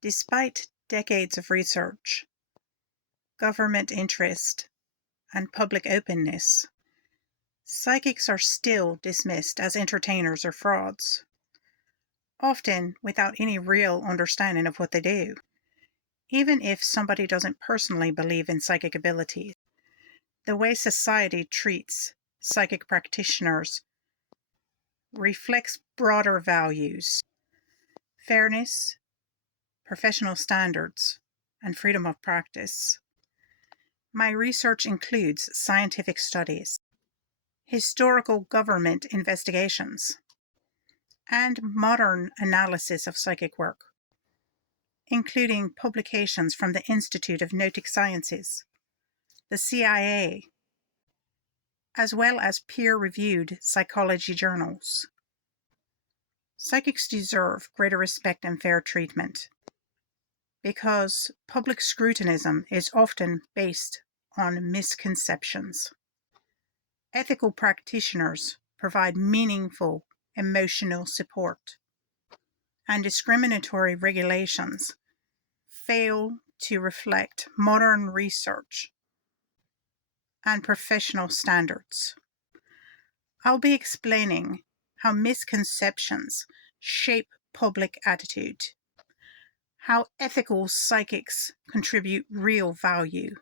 Despite decades of research, government interest, and public openness, psychics are still dismissed as entertainers or frauds, often without any real understanding of what they do. Even if somebody doesn't personally believe in psychic abilities, the way society treats psychic practitioners reflects broader values: fairness, professional standards, and freedom of practice. My research includes scientific studies, historical government investigations, and modern analysis of psychic work, including publications from the Institute of Noetic Sciences, the CIA, as well as peer-reviewed psychology journals. Psychics deserve greater respect and fair treatment because public scrutinism is often based on misconceptions. Ethical practitioners provide meaningful emotional support, and discriminatory regulations fail to reflect modern research and professional standards. I'll be explaining how misconceptions shape public attitude, how ethical psychics contribute real value,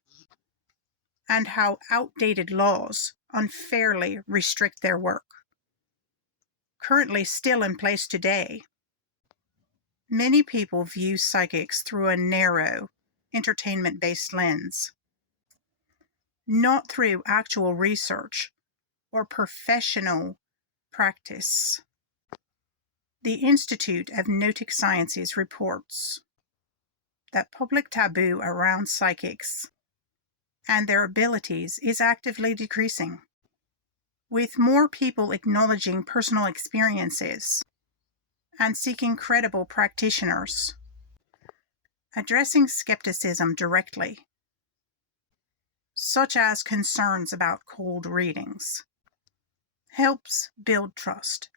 and how outdated laws unfairly restrict their work. Currently still in place today, many people view psychics through a narrow, entertainment-based lens, not through actual research or professional practice. The Institute of Noetic Sciences reports that public taboo around psychics and their abilities is actively decreasing, with more people acknowledging personal experiences and seeking credible practitioners. Addressing skepticism directly, such as concerns about cold readings, helps build trust.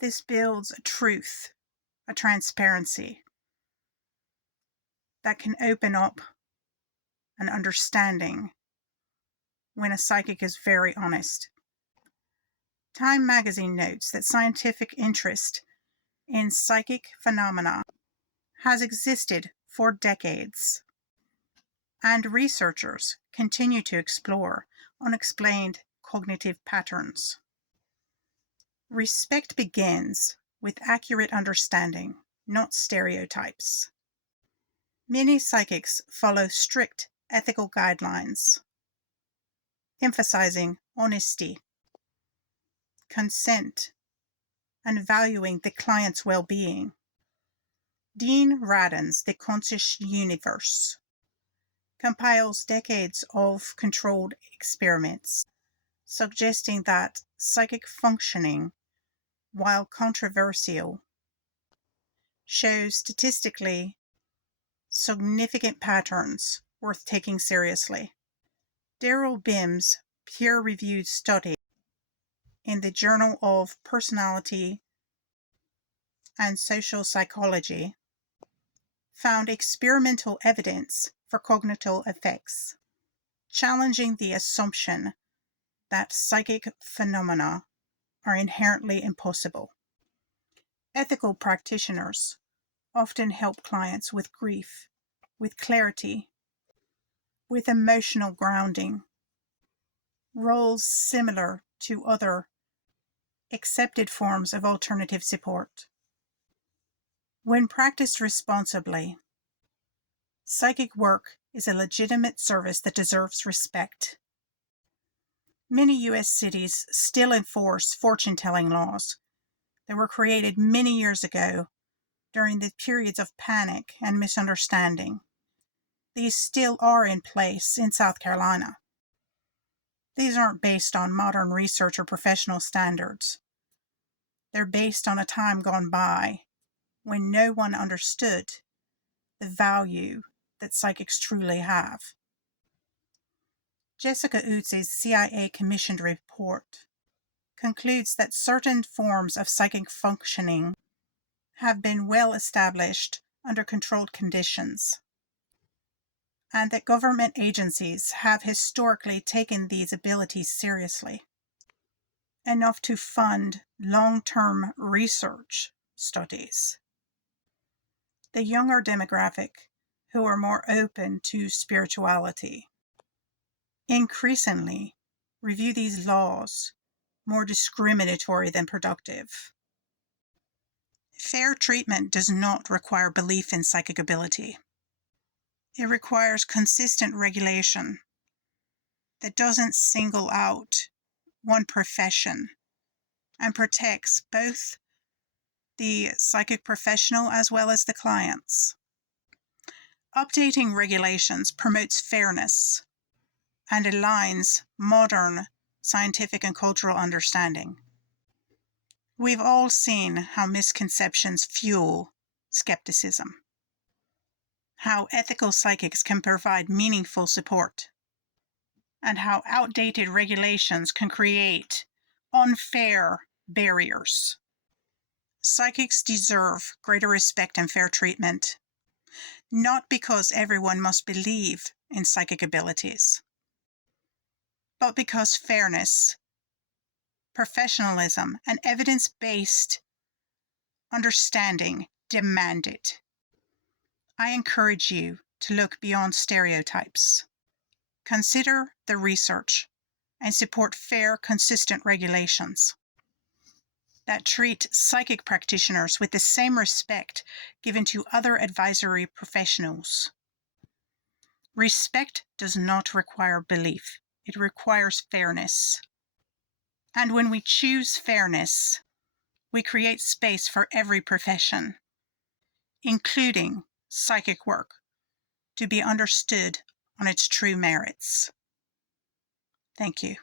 This builds a truth, a transparency that can open up an understanding when a psychic is very honest. Time magazine notes that scientific interest in psychic phenomena has existed for decades, and researchers continue to explore unexplained cognitive patterns. Respect begins with accurate understanding, not stereotypes. Many psychics follow strict ethical guidelines, emphasizing honesty, consent, and valuing the client's well-being. Dean Radin's The Conscious Universe compiles decades of controlled experiments, suggesting that psychic functioning, while controversial, shows statistically significant patterns worth taking seriously. Daryl Bim's peer-reviewed study in the Journal of Personality and Social Psychology found experimental evidence for cognitive effects, challenging the assumption that psychic phenomena are inherently impossible. Ethical practitioners often help clients with grief, with clarity, with emotional grounding, roles similar to other accepted forms of alternative support. When practiced responsibly, psychic work is a legitimate service that deserves respect. Many U.S. cities still enforce fortune-telling laws that were created many years ago during the periods of panic and misunderstanding. These still are in place in South Carolina. These aren't based on modern research or professional standards. They're based on a time gone by when no one understood the value that psychics truly have. Jessica Utz's CIA-commissioned report concludes that certain forms of psychic functioning have been well established under controlled conditions, and that government agencies have historically taken these abilities seriously, enough to fund long-term research studies. The younger demographic, who are more open to spirituality, increasingly review these laws more discriminatory than productive. Fair treatment does not require belief in psychic ability. It requires consistent regulation that doesn't single out one profession and protects both the psychic professional as well as the clients. Updating regulations promotes fairness and aligns modern scientific and cultural understanding. We've all seen how misconceptions fuel skepticism, how ethical psychics can provide meaningful support, and how outdated regulations can create unfair barriers. Psychics deserve greater respect and fair treatment, not because everyone must believe in psychic abilities, but because fairness, professionalism, and evidence-based understanding demand it. I encourage you to look beyond stereotypes. Consider the research and support fair, consistent regulations that treat psychic practitioners with the same respect given to other advisory professionals. Respect does not require belief. It requires fairness. And when we choose fairness, we create space for every profession, including psychic work, to be understood on its true merits. Thank you.